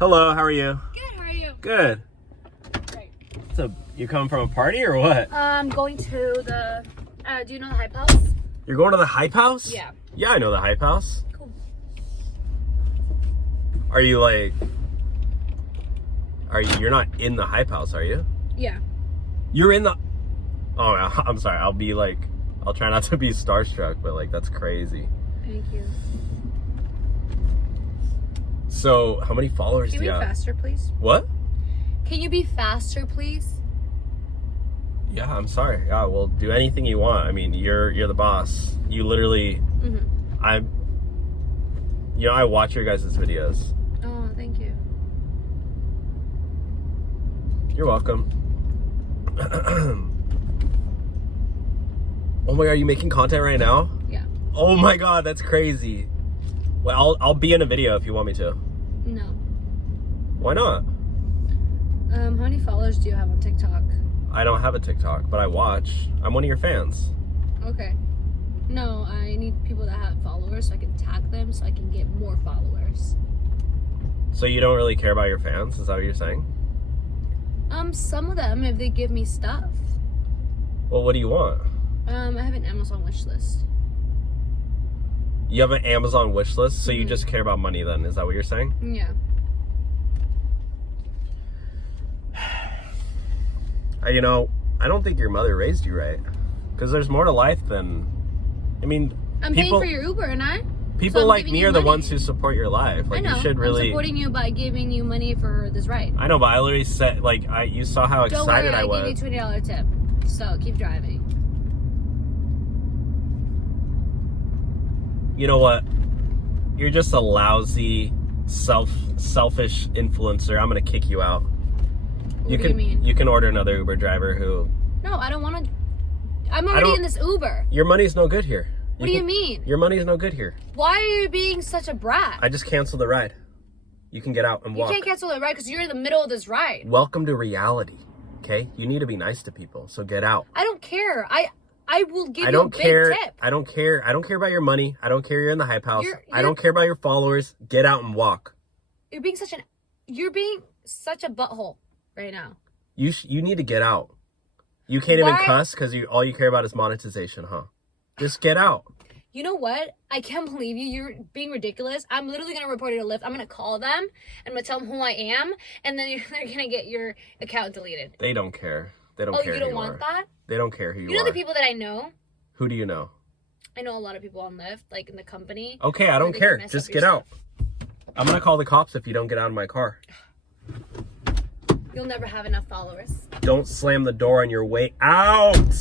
Hello, how are you? Good, how are you? Good. Great. So, you coming from a party or what? I'm going to the, do you know the Hype House? You're going to the Hype House? Yeah. Yeah, I know the Hype House. Cool. Are you like, you're not in the Hype House, are you? Yeah. You're in the, oh, I'm sorry, I'll try not to be starstruck, but like, that's crazy. Thank you. So, how many followers do you have? Can you be faster, please? What? Can you be faster, please? Yeah, I'm sorry. Yeah, well, do anything you want. I mean, you're the boss. You literally, I watch your guys' videos. Oh, thank you. You're welcome. Oh my god, are you making content right now? Yeah. Oh my god, that's crazy. Well, I'll be in a video if you want me to. No. Why not? How many followers do you have on TikTok? I don't have a TikTok, but I watch. I'm one of your fans. Okay. No, I need people that have followers so I can tag them so I can get more followers. So you don't really care about your fans? Is that what you're saying? Some of them, if they give me stuff. Well, what do you want? I have an Amazon wish list. You have an Amazon wish list, so you just care about money then? Is that what you're saying? Yeah. You know, I don't think your mother raised you right. Because there's more to life than... I mean, I'm paying for your Uber, and people like me are the ones who support your life. Like, I know. you should really... I'm supporting you by giving you money for this ride. I know, but I literally said, like, you saw how excited I was. Don't worry, I gave you $20 tip. So, keep driving. You know what? You're just a lousy, selfish influencer. I'm gonna kick you out. What do you mean? You can order another Uber driver who... No, I don't want to... I'm already in this Uber. Your money's no good here. What do you mean? Your money's no good here. Why are you being such a brat? I just canceled the ride. You can get out and walk. You can't cancel the ride because you're in the middle of this ride. Welcome to reality, okay? You need to be nice to people, so get out. I don't care. I will give you a big tip. I don't care. I don't care about your money. I don't care you're in the Hype House. I don't care about your followers. Get out and walk. You're being such a butthole right now. You need to get out. You can't even cuss because all you care about is monetization, huh? Just get out. You know what? I can't believe you. You're being ridiculous. I'm literally going to report it to Lyft. I'm going to call them. And I'm going to tell them who I am. And then they're going to get your account deleted. They don't care. They don't care. Oh, you don't want that? They don't care who you are. You know the people that I know? Who do you know? I know a lot of people on Lyft, like in the company. Okay, I don't care. Just get out. I'm going to call the cops if you don't get out of my car. You'll never have enough followers. Don't slam the door on your way out.